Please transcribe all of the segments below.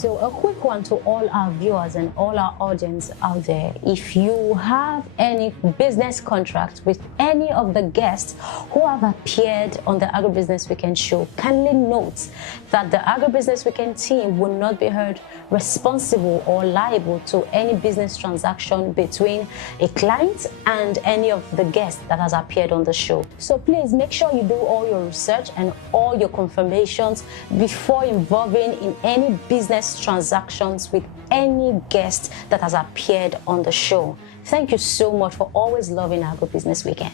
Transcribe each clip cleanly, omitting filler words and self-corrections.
So a quick one to all our viewers and all our audience out there. If you have any business contracts with any of the guests who have appeared on the Agribusiness Weekend show, kindly note that the Agribusiness Weekend team will not be held responsible or liable to any business transaction between a client and any of the guests that has appeared on the show. So please make sure you do all your research and all your confirmations before involving in any business transactions with any guest that has appeared on the show. Thank you so much for always loving Agribusiness Weekend.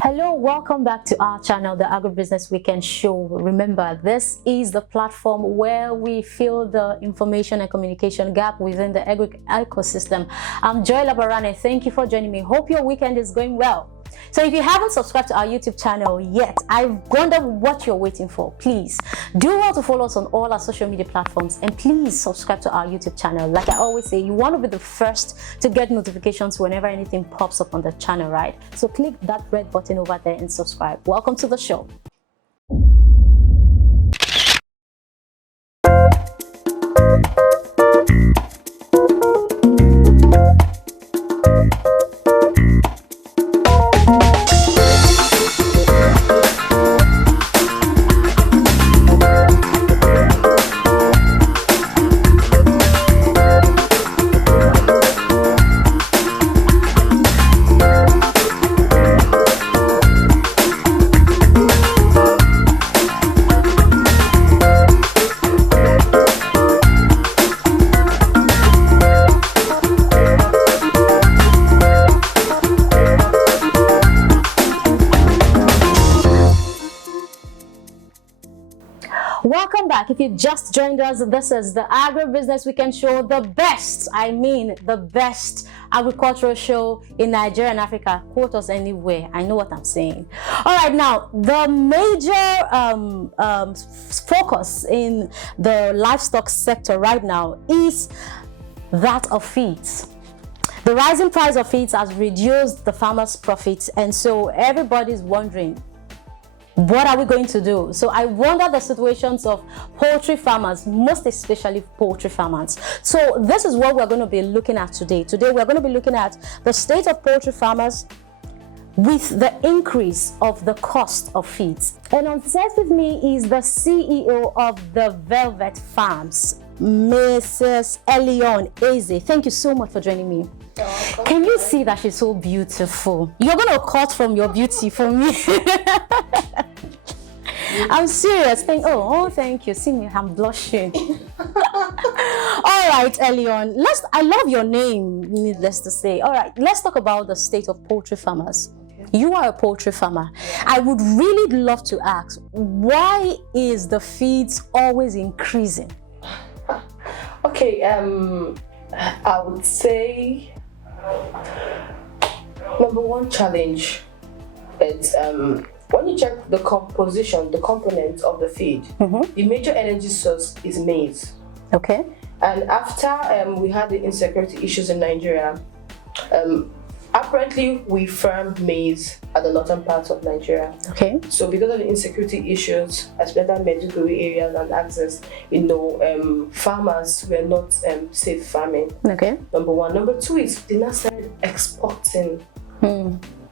Hello, welcome back to our channel, the Agribusiness Weekend Show. Remember, this is the platform where we fill the information and communication gap within the agri ecosystem. I'm Joy Labarane. Thank you for joining me. Hope your weekend is going well. So if you haven't subscribed to our YouTube channel yet, I wonder what you're waiting for. Please do well to follow us on all our social media platforms, and please subscribe to our YouTube channel. Like I always say, you want to be the first to get notifications whenever anything pops up on the channel, right? So click that red button over there and subscribe. Welcome to the show. Welcome back. If you just joined us, this is the Agribusiness Weekend Show, the best, the best agricultural show in Nigeria and Africa. Quote us anywhere. I know what I'm saying. All right, now, the major focus in the livestock sector right now is that of feeds. The rising price of feeds has reduced the farmers' profits, and so everybody's wondering, what are we going to do? So I wonder the situations of poultry farmers, most especially poultry farmers. So this is what we're going to be looking at today. Today we're going to be looking at the state of poultry farmers with the increase of the cost of feeds. And on set with me is the CEO of the Velvet Farms, Mrs. Elyon Obiesie. Thank you so much for joining me. Can you see that she's so beautiful? You're going to cut from your beauty for me. I'm serious. Thank you. See me, I'm blushing. All right, Elyon. I love your name, needless to say. All right, let's talk about the state of poultry farmers. You are a poultry farmer. I would really love to ask, why is the feeds always increasing? Okay, I would say number one challenge is when you check the composition, the components of the feed, the major energy source is maize. Okay. And after we had the insecurity issues in Nigeria, apparently we farmed maize at the northern parts of Nigeria. Okay. So because of the insecurity issues, especially Maiduguri areas and access, farmers were not safe farming. Okay. Number one. Number two is they now started exporting.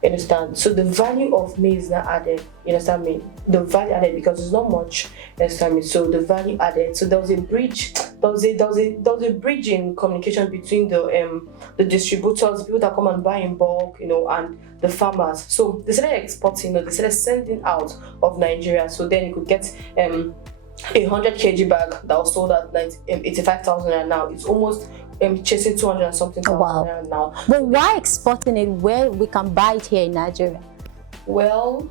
You understand? So the value of maize now added. You understand me? The value added because it's not much. You understand me? So the value added. So there was a bridge. There was a bridge in communication between the distributors, people that come and buy in bulk, and the farmers. So they started exporting. They started sending out of Nigeria. So then you could get 100 kg bag that was sold at 85,000, and now it's almost chasing 200 and something thousand now. But why exporting it where we can buy it here in Nigeria? Well,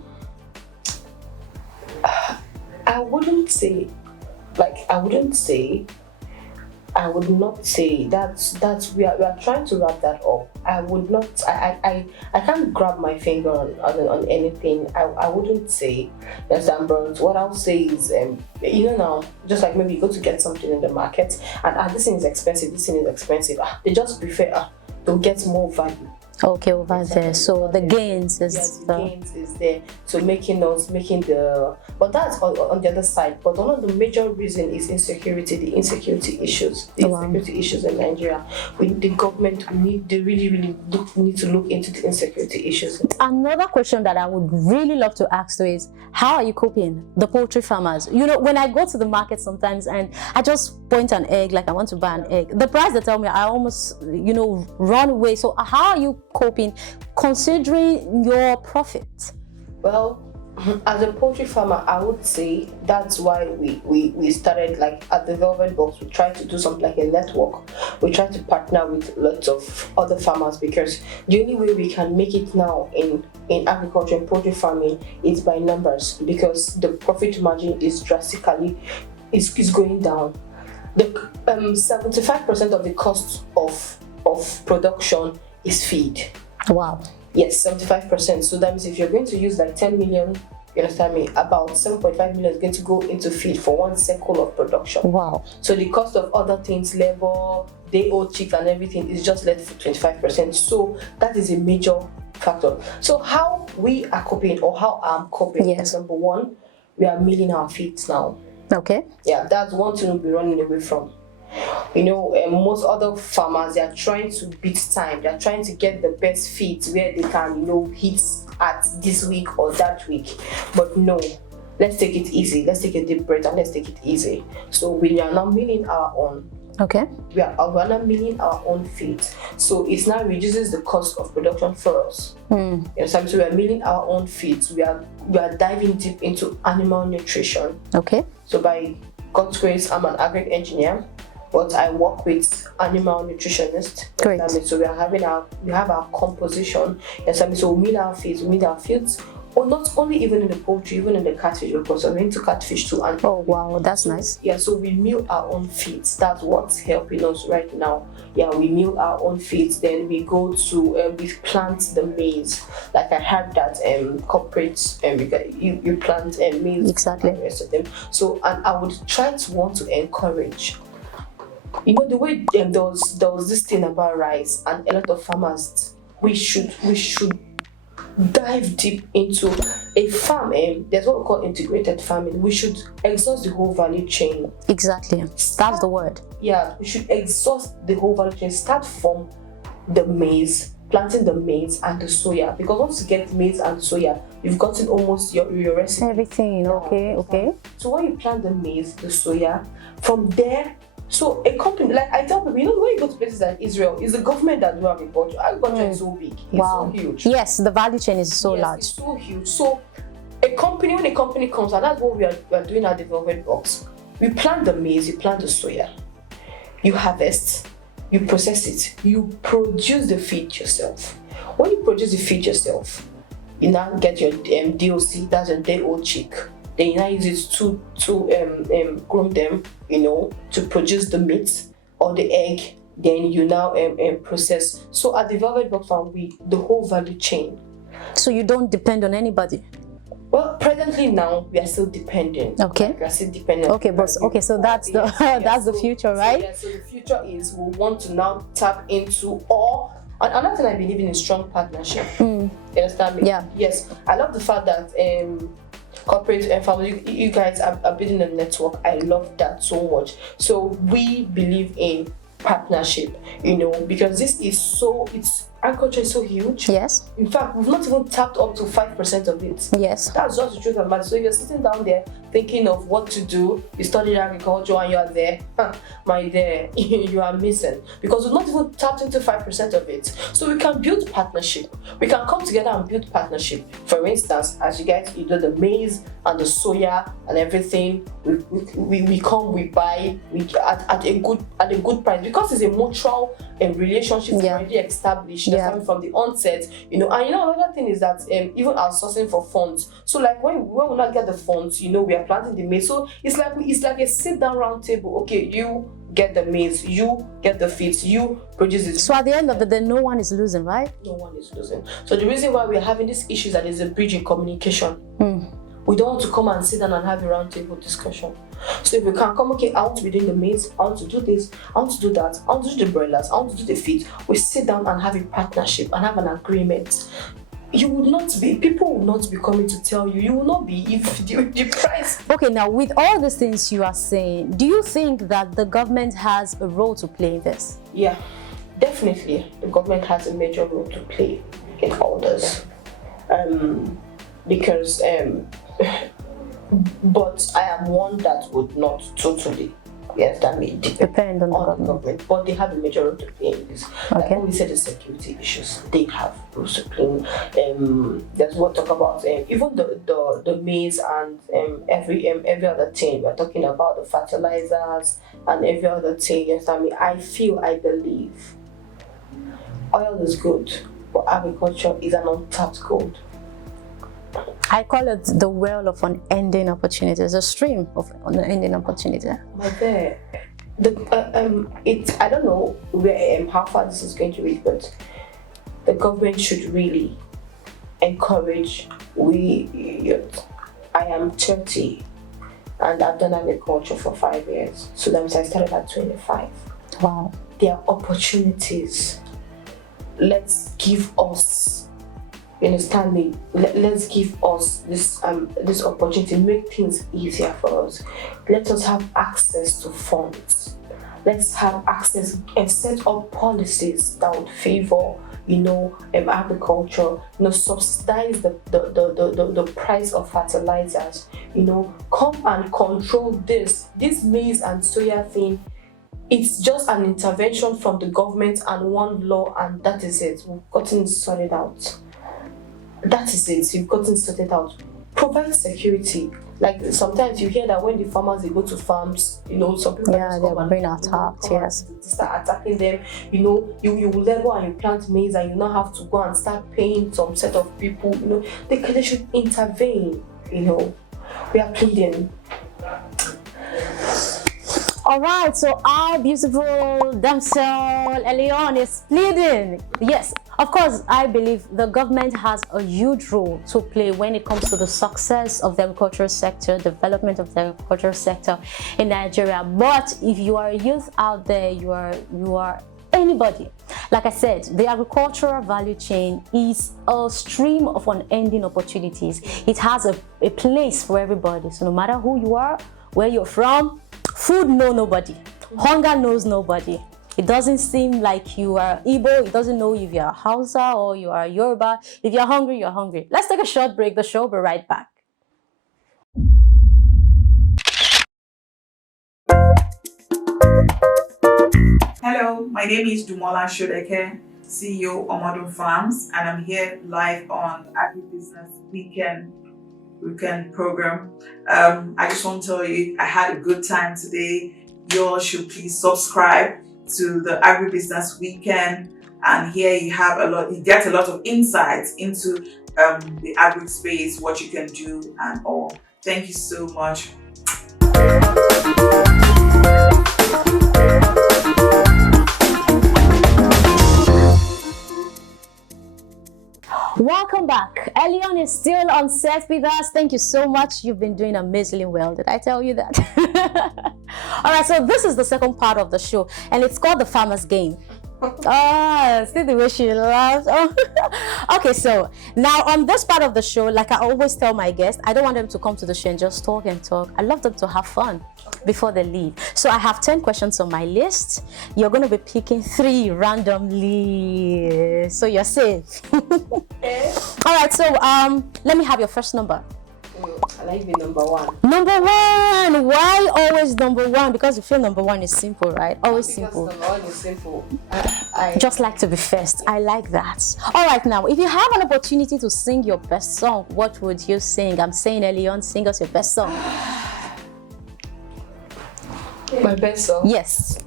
I would not say that's we are trying to wrap that up. I would not. I can't grab my finger on anything. I wouldn't say that's but what I'll say is now, just like maybe you go to get something in the market and this thing is expensive. They just prefer to get more value. Okay, over there. So the gains is yes, the gains is there. So making the, but that's on the other side. But one of the major reason is insecurity, the insecurity issues in Nigeria. The government they really need to look into the insecurity issues. Another question that I would really love to ask though is, how are you coping, the poultry farmers? You know, when I go to the market sometimes and I just point an egg, like I want to buy an egg, the price they tell me, I almost, you know, run away. So how are you coping, considering your profit? Well, as a poultry farmer, I would say that's why we started, like at the Velvet Box, we tried to do something like a network. We tried to partner with lots of other farmers, because the only way we can make it now in agriculture and poultry farming is by numbers, because the profit margin is drastically is going down. The 75% of the cost of production is feed. Wow. Yes, 75%. So that means if you're going to use like 10 million, you understand me, about 7.5 million is going to go into feed for one cycle of production. Wow. So the cost of other things, labor, day-old chicks and everything is just left for 25%. So that is a major factor. So how we are coping, or how I'm coping, yes. is number one, we are milling our feeds now. Okay. Yeah, that's one thing we'll be running away from. You know, most other farmers, they are trying to beat time. They are trying to get the best feeds where they can, you know, hit at this week or that week. But no, let's take it easy. Let's take a deep breath and let's take it easy. So we are now milling our own. Okay. We are now milling our own feeds. So it now reduces the cost of production for us. You know, so we are milling our own feeds. We are diving deep into animal nutrition. Okay. So by God's grace, I'm an agri engineer, but I work with animal nutritionists. Great. So we have our composition. So we meal our feeds, or not only even in the poultry, even in the catfish, because I'm into catfish too. And oh wow, that's nice. Yeah, so we meal our own feeds. That's what's helping us right now. Yeah, we meal our own feeds. Then we go to we plant the maize. Like I heard that corporates you plant maize. Exactly. And the rest of them. So, and I would want to encourage. You know, the way there was this thing about rice, and a lot of farmers, we should dive deep into a farm. There's what we call integrated farming. We should exhaust the whole value chain. Exactly. That's the word. Yeah, we should exhaust the whole value chain. Start from the maize, planting the maize and the soya. Because once you get maize and soya, you've gotten almost your recipe. Everything, okay. So when you plant the maize, the soya, from there, so a company, like I tell people, you know, when you go to places like Israel, it's the government that do agriculture. Agriculture is so big. It's so huge. Yes, the value chain is so large. It's so huge. So when a company comes, and that's what we are doing at the Velvet Box. We plant the maize, you plant the soya, you harvest, you process it, you produce the feed yourself. When you produce the feed yourself, you now get your DOC, that's your day-old chick. Then you now use it to groom them, you know, to produce the meat or the egg. Then you now process. So at the Velvet Box Farm, the whole value chain. So you don't depend on anybody. Well, presently now we are still dependent. Okay. We are still dependent. Okay, but okay, so that's the that's the future, right? So the future is we want to now tap into all. And another thing I believe in is strong partnership. You understand me? Yeah. Yes, I love the fact that corporate and family, you guys are building a network. I love that so much. So we believe in partnership, you know, because agriculture is so huge. Yes. In fact, we've not even tapped up to 5% of it. Yes. That's just the truth of the matter. So if you're sitting down there thinking of what to do, you studied agriculture and you're there, my dear, you are missing. Because we've not even tapped into 5% of it. So we can build partnership. We can come together and build partnership. For instance, as you guys, you do the maize and the soya and everything, we come, we buy, at a good price, because it's a mutual relationship already established from the onset, you know. And you know, another thing is that even our sourcing for funds. So like when we not get the funds, you know, we are planting the maize. So it's like a sit down round table. Okay, you get the maize, you get the feeds, you produce it. So at the end of the day, no one is losing, right? No one is losing. So the reason why we're having these issues that is a bridge in communication. We don't want to come and sit down and have a round table discussion. So if we can come, okay, I want to be doing the maize, I want to do this, I want to do that, I want to do the broilers, I want to do the feed. We sit down and have a partnership and have an agreement. People will not be coming to tell you. You will not be if the price. Okay, now with all the things you are saying, do you think that the government has a role to play in this? Yeah, definitely. The government has a major role to play in all this. Because but I am one that would not totally depend on the government. But they have a major role to play in this. Okay. Like when we said the security issues, they have roles to play. There's what talk about even the maize and every other thing. We're talking about the fertilizers and every other thing. Yes, I mean I believe oil is good, but agriculture is an untapped gold. I call it the well of unending opportunities, a stream of unending opportunity. But I don't know where how far this is going to reach, but the government should really encourage I am 30 and I've done agriculture for 5 years, so that means I started at 25. Wow. There are opportunities. Let's give us. You understand me? Let's give us this opportunity, make things easier for us. Let us have access to funds. Let's have access and set up policies that would favor, agriculture. Subsidize the price of fertilizers. Come and control this maize and soya thing. It's just an intervention from the government and one law, and that is it. We've gotten sorted out. That is it. You've gotten sorted out. Provide security. Like sometimes you hear that when the farmers they go to farms, some people they're being attacked. Yes, start attacking them. You level and you plant maize, and you now have to go and start paying some set of people. They should intervene. We are pleading. All right, so our beautiful damsel Elyon is pleading. Yes, of course, I believe the government has a huge role to play when it comes to the success of the agricultural sector, development of the agricultural sector in Nigeria. But if you are a youth out there, you are anybody. Like I said, the agricultural value chain is a stream of unending opportunities. It has a place for everybody. So no matter who you are, where you're from, food knows nobody. Hunger knows nobody. It doesn't seem like you are Igbo. It doesn't know if you're Hausa or you are Yoruba. If you're hungry, you're hungry. Let's take a short break. The show will be right back. Hello, my name is Dumola Shodeke, CEO Omodun Farms, and I'm here live on Agribusiness Weekend program. I just want to tell you, I had a good time today. You all should please subscribe to the Agribusiness Weekend, and here you get a lot of insights into the agri space, what you can do and all. Thank you so much. Welcome back. Elyon is still on set with us. Thank you so much. You've been doing amazingly well. Did I tell you that? All right, so this is the second part of the show, and it's called the Farmer's Game. See the way she laughs. Oh. Okay, so now on this part of the show, like I always tell my guests, I don't want them to come to the show and just talk and talk. I love them to have fun before they leave. So I have 10 questions on my list. You're going to be picking 3 randomly, so you're safe. Okay. All right, so let me have your first number. I like the number 1. Number 1. Why always number 1? Because you feel number 1 is simple, right? Always simple. Number 1 is simple. I just like to be first. I like that. All right, now, if you have an opportunity to sing your best song, what would you sing? I'm saying, Elyon, sing us your best song. My best song? Yes.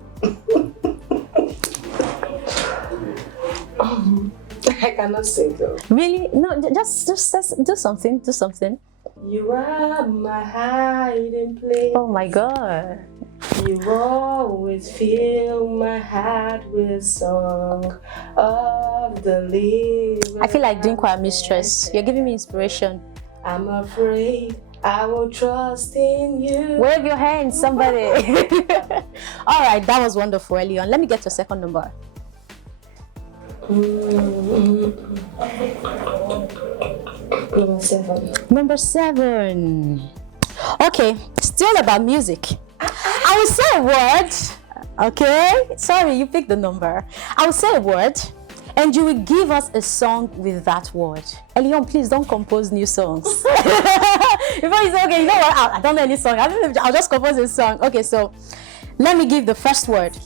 I cannot sing though. Really? No, just do something. Do something. You are my hiding place. Oh my God. You always fill my heart with song of the living. I feel like doing choir mistress. You're giving me inspiration. I'm afraid I will trust in you. Wave your hands, somebody. All right, that was wonderful, Elyon. Let me get your second number. Number 7. Number 7. Okay, still about music. I will say a word. Okay, sorry, you picked the number. I will say a word, and you will give us a song with that word. Elyon, please don't compose new songs. Before you say, okay, you know what? I don't know any song. I'll just compose a song. Okay, so let me give the first word.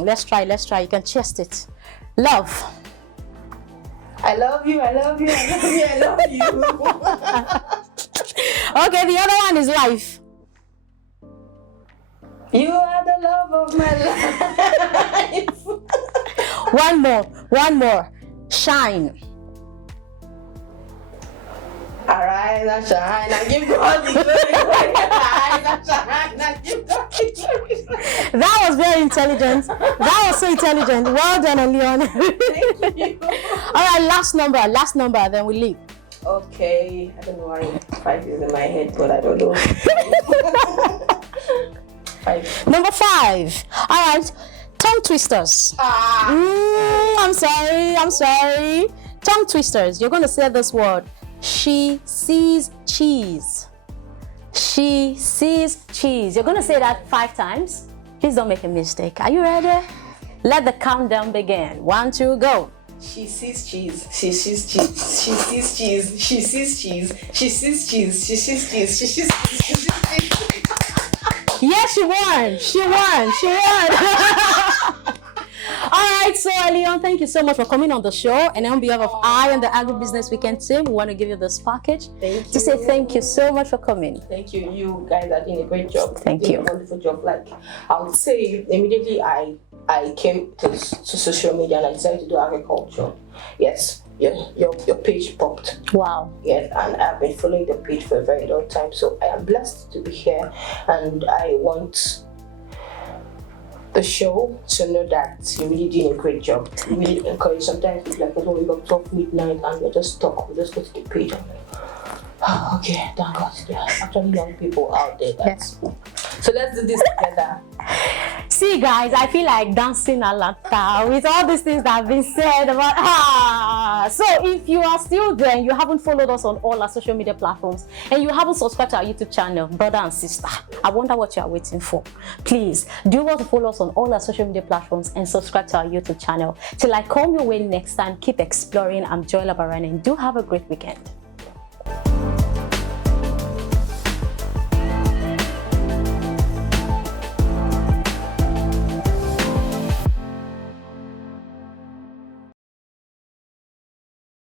Let's try. You can chest it. Love. I love you, I love you, I love you, I love you. Okay, the other one is life. You are the love of my life. One more. Shine. Arise and shine and give God the glory. Arise and shine and give God the glory. That was very intelligent. That was so intelligent. Well done, Elyon. Thank you. All right, last number, then we leave. Okay, I don't know why 5 is in my head, but I don't know. 5. Number 5. All right, tongue twisters. I'm sorry. Tongue twisters. You're going to say this word. She sees cheese. She sees cheese. You're going to say that 5 times. Please don't make a mistake. Are you ready? Let the countdown begin. 1, 2, go. She sees cheese. She sees cheese. She sees cheese. She sees cheese. She sees cheese. She sees cheese. She sees cheese. She sees cheese. Yes, she won. All right, so Elyon, thank you so much for coming on the show. And on behalf of I and the Agribusiness Weekend team, we want to give you this package to say thank you so much for coming. Thank you. You guys are doing a great job. Thank you. A wonderful job. Like, I would say immediately I came to social media and I decided to do agriculture. Yes, your page popped. Wow. Yes, and I've been following the page for a very long time. So I am blessed to be here, and I want the show to know that you're really doing a great job. You really encourage. Sometimes it's like when we got 12 midnight and we're just stuck. We just go to the page. I'm like, oh, okay, thank God. There are actually young people out there. So let's do this together. See, guys, I feel like dancing a lot with all these things that have been said about So if you are still there and you haven't followed us on all our social media platforms and you haven't subscribed to our YouTube channel, brother and sister, I wonder what you are waiting for. Please do want to follow us on all our social media platforms and subscribe to our YouTube channel. Till I come your way next time, keep exploring. I'm Joy Labarane, and do have a great weekend.